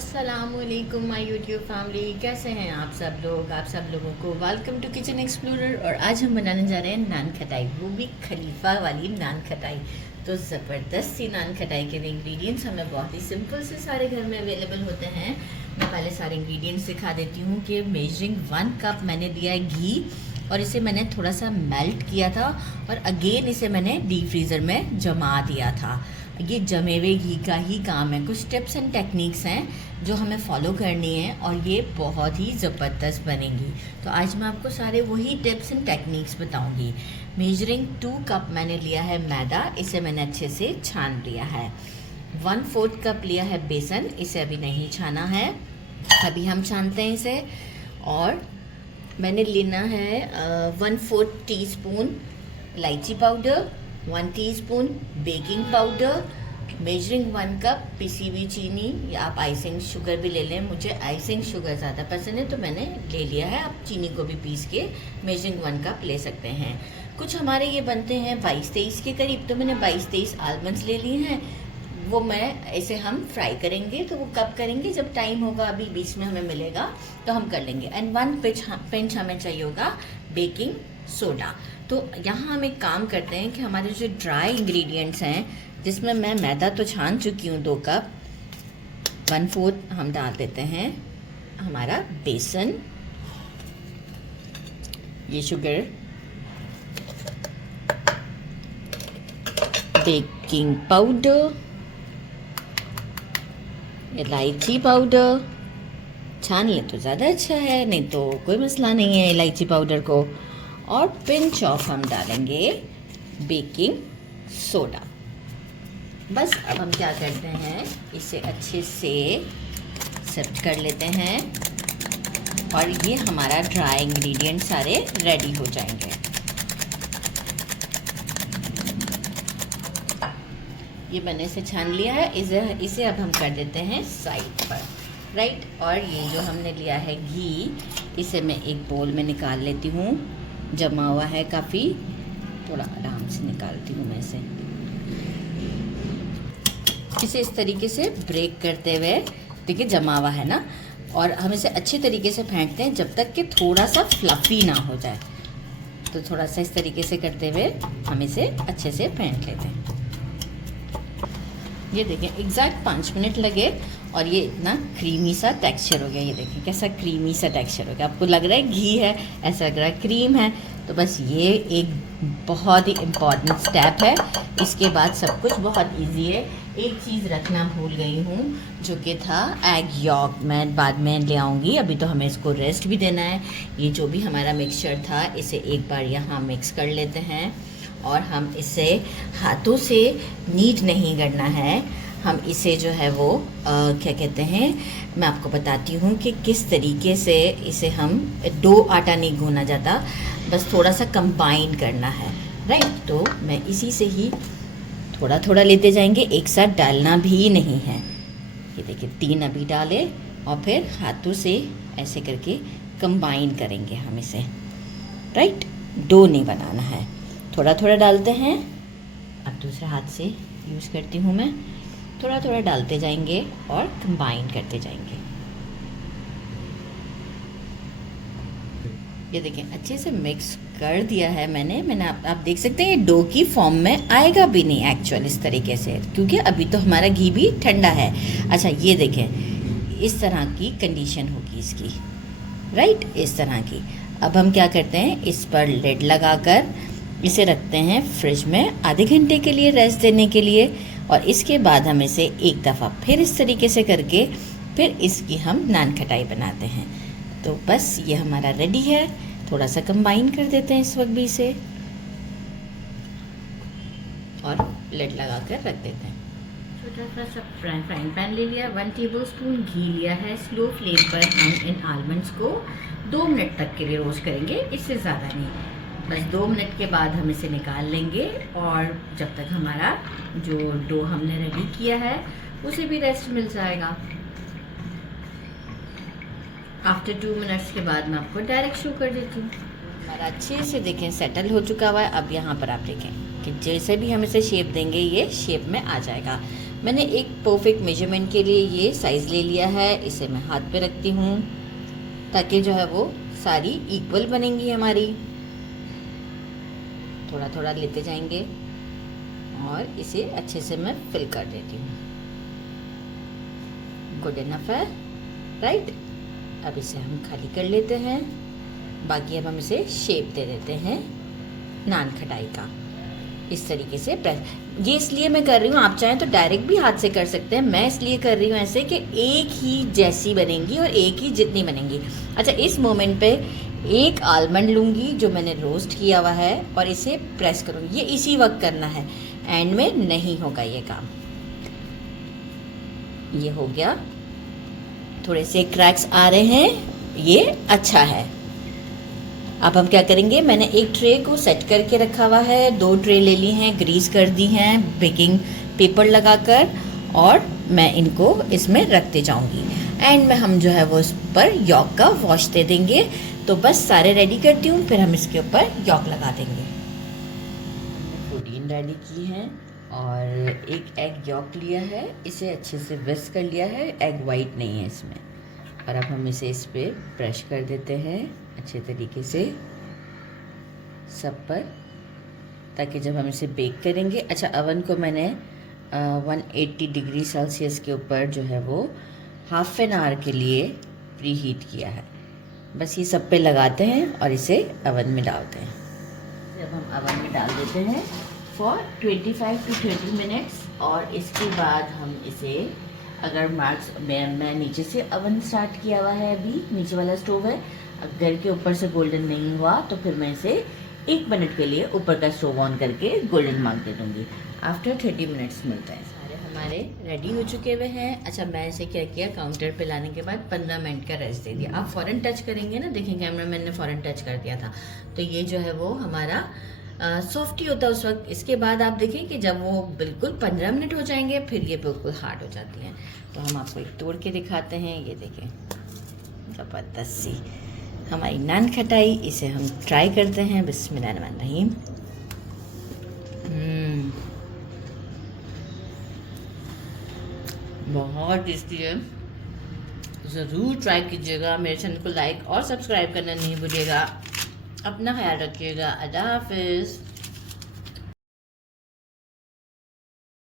अस्सलामुअलैकुम my YouTube family, कैसे हैं आप सब लोगों को वेलकम टू किचन एक्सप्लोरर। और आज हम बनाने जा रहे हैं नान खटाई, वो भी खलीफा वाली नान खटाई। तो ज़बरदस्त सी नान खटाई के इंग्रेडिएंट्स हमें बहुत ही सिंपल से सारे घर में अवेलेबल होते हैं। मैं पहले सारे इंग्रेडिएंट्स दिखा देती हूँ कि मेजरिंग 1 कप मैंने दिया है घी, और इसे मैंने थोड़ा सा मेल्ट किया था और अगेन इसे मैंने डीप फ्रीज़र में जमा दिया था। ये जमे हुए घी का ही काम है। कुछ टिप्स एंड टेक्निक्स हैं जो हमें फॉलो करनी है और ये बहुत ही ज़बरदस्त बनेंगी। तो आज मैं आपको सारे वही टिप्स एंड टेक्निक्स बताऊंगी। मेजरिंग 2 कप मैंने लिया है मैदा, इसे मैंने अच्छे से छान लिया है। 1/4 कप लिया है बेसन, इसे अभी नहीं छाना है, अभी हम छानते हैं इसे। और मैंने लेना है 1/4 टीस्पून इलायची powder, 1 teaspoon baking powder, measuring 1 cup पिसी हुई चीनी, या आप आइसिंग शुगर भी ले लें। मुझे आइसिंग शुगर ज़्यादा पसंद है तो मैंने ले लिया है। आप चीनी को भी पीस के मेजरिंग 1 कप ले सकते हैं। कुछ हमारे ये बनते हैं 22-23 के करीब, तो मैंने 22-23 आलमंड्स ले लिए हैं। वो मैं इसे हम फ्राई करेंगे, तो वो कब करेंगे जब टाइम होगा, अभी बीच में हमें मिलेगा तो हम कर लेंगे। एंड 1 पिंच हमें चाहिए होगा बेकिंग सोडा। तो यहाँ हम एक काम करते हैं कि हमारे जो ड्राई इंग्रेडिएंट्स हैं, जिसमें मैं मैदा तो छान चुकी हूँ 2 कप, 1/4 हम डाल देते हैं हमारा बेसन, ये शुगर, बेकिंग पाउडर, इलायची पाउडर। छान लें तो ज़्यादा अच्छा है, नहीं तो कोई मसला नहीं है इलायची पाउडर को। और पिंच ऑफ हम डालेंगे बेकिंग सोडा। बस अब हम क्या करते हैं, इसे अच्छे से सेट कर लेते हैं और ये हमारा ड्राई इंग्रेडिएंट सारे रेडी हो जाएंगे। ये मैंने इसे छान लिया है, इसे अब हम कर देते हैं साइड पर, राइट। और ये जो हमने लिया है घी, इसे मैं एक बोल में निकाल लेती हूँ। जमा हुआ है काफ़ी, थोड़ा आराम से निकालती हूँ मैं इसे इस तरीके से ब्रेक करते हुए। देखिए जमा हुआ है ना, और हम इसे अच्छे तरीके से फेंटते हैं जब तक कि थोड़ा सा फ्लफ़ी ना हो जाए। तो थोड़ा सा इस तरीके से करते हुए हम इसे अच्छे से फेंट लेते हैं। ये देखें एग्जैक्ट 5 मिनट लगे और ये इतना क्रीमी सा टेक्सचर हो गया। ये देखें कैसा क्रीमी सा टेक्सचर हो गया। आपको लग रहा है घी है, ऐसा लग रहा है क्रीम है। तो बस ये एक बहुत ही इम्पॉर्टेंट स्टेप है। इसके बाद सब कुछ बहुत इजी है। एक चीज़ रखना भूल गई हूँ, जो कि था एग यॉक। मैं बाद में ले आऊँगी, अभी तो हमें इसको रेस्ट भी देना है। ये जो भी हमारा मिक्सचर था, इसे एक बार यहाँ मिक्स कर लेते हैं। और हम इसे हाथों से नीट नहीं करना है, हम इसे जो है वो क्या कहते हैं, मैं आपको बताती हूँ कि किस तरीके से इसे हम डो आटा नहीं गूंना जाता, बस थोड़ा सा कंबाइन करना है, राइट। तो मैं इसी से ही थोड़ा थोड़ा लेते जाएंगे, एक साथ डालना भी नहीं है। ये देखिए 3 अभी डाले और फिर हाथों से ऐसे करके कंबाइन करेंगे हम इसे, राइट। डो नहीं बनाना है, थोड़ा थोड़ा डालते हैं। अब दूसरे हाथ से यूज़ करती हूँ मैं, थोड़ा थोड़ा डालते जाएंगे और कंबाइन करते जाएंगे। ये देखें अच्छे से मिक्स कर दिया है मैंने आप देख सकते हैं ये डो की फॉर्म में आएगा भी नहीं एक्चुअल इस तरीके से, क्योंकि अभी तो हमारा घी भी ठंडा है। अच्छा ये देखें इस तरह की कंडीशन होगी इसकी, राइट, इस तरह की। अब हम क्या करते हैं, इस पर लिड लगाकर इसे रखते हैं फ्रिज में आधे घंटे के लिए रेस्ट देने के लिए। और इसके बाद हम इसे एक दफ़ा फिर इस तरीके से करके फिर इसकी हम नान खटाई बनाते हैं। तो बस ये हमारा रेडी है। थोड़ा सा कंबाइन कर देते हैं इस वक्त भी इसे, और लिड लगा कर रख देते हैं। छोटा सा फ्राइंग पैन ले लिया, 1 टेबलस्पून घी लिया है। स्लो फ्लेम पर हम इन आलमंड्स को 2 मिनट तक के लिए रोस्ट करेंगे, इससे ज़्यादा नहीं। बस 2 मिनट के बाद हम इसे निकाल लेंगे, और जब तक हमारा जो डो हमने रेडी किया है उसे भी रेस्ट मिल जाएगा। आफ्टर 2 मिनट्स के बाद मैं आपको डायरेक्ट शो कर देती हूँ। हमारा अच्छे से देखें सेटल हो चुका हुआ है। अब यहाँ पर आप देखें कि जैसे भी हम इसे शेप देंगे ये शेप में आ जाएगा। मैंने एक परफेक्ट मेजरमेंट के लिए ये साइज़ ले लिया है, इसे मैं हाथ पे रखती हूँ ताकि जो है वो सारी इक्वल बनेंगी हमारी। थोड़ा थोड़ा लेते जाएंगे और इसे अच्छे से मैं फिल कर देती हूँ। गुड इनफ है, राइट। अब इसे हम खाली कर लेते हैं। बाकी अब हम इसे शेप दे देते हैं नान खटाई का, इस तरीके से प्रेस। ये इसलिए मैं कर रही हूँ, आप चाहें तो डायरेक्ट भी हाथ से कर सकते हैं, मैं इसलिए कर रही हूँ ऐसे कि एक ही जैसी बनेंगी और एक ही जितनी बनेंगी। अच्छा, इस मोमेंट पे एक आलमंड लूँगी जो मैंने रोस्ट किया हुआ है और इसे प्रेस करूँगी। ये इसी वक्त करना है, एंड में नहीं होगा ये काम। ये हो गया, थोड़े से क्रैक्स आ रहे हैं, ये अच्छा है। अब हम क्या करेंगे, मैंने एक ट्रे को सेट करके रखा हुआ है, 2 ट्रे ले ली हैं, ग्रीस कर दी हैं बेकिंग पेपर लगाकर, और मैं इनको इसमें रखते जाऊंगी। एंड में हम जो है वो इस पर यॉक का वॉश दे देंगे। तो बस सारे रेडी करती हूँ, फिर हम इसके ऊपर यॉक लगा देंगे। प्रोटीन रेडी की है और एक एग यॉक लिया है, इसे अच्छे से विस्क कर लिया है, एग वाइट नहीं है इसमें। और अब हम इसे इस पर ब्रश कर देते हैं अच्छे तरीके से सब पर, ताकि जब हम इसे बेक करेंगे। अच्छा, अवन को मैंने 180 डिग्री सेल्सियस के ऊपर जो है वो हाफ एन आवर के लिए प्री हीट किया है। बस ये सब पे लगाते हैं और इसे अवन में डालते हैं। जब हम अवन में डाल देते हैं फॉर 25 to 30 मिनट्स, और इसके बाद हम इसे, अगर मार्क्स मैं नीचे से अवन स्टार्ट किया हुआ है, अभी नीचे वाला स्टोव है, अगर के ऊपर से गोल्डन नहीं हुआ तो फिर मैं इसे 1 मिनट के लिए ऊपर का स्टोव ऑन करके गोल्डन मार्क दे दूँगी। आफ्टर 30 मिनट्स मिलता है। सारे हमारे रेडी हो चुके हुए हैं। अच्छा, मैं इसे क्या किया, काउंटर पे लाने के बाद 15 मिनट का रेस्ट दे दिया। आप फ़ौरन टच करेंगे ना, देखें कैमरा मैन ने फ़ौरन टच कर दिया था, तो ये जो है वो हमारा सॉफ्ट ही होता है उस वक्त। इसके बाद आप देखें कि जब वो बिल्कुल 15 मिनट हो जाएंगे फिर ये बिल्कुल हार्ड हो जाती हैं। तो हम आपको एक तोड़ के दिखाते हैं, ये देखें, ज़बरदस्त सी हमारी नान खटाई। इसे हम ट्राई करते हैं। बिस्मिल्लाहिर्रहमानिर्रहीम। बहुत टेस्टी है, ज़रूर ट्राई कीजिएगा। मेरे चैनल को लाइक और सब्सक्राइब करना नहीं भूलिएगा। अपना ख्याल रखिएगा। अल्लाह हाफिज़।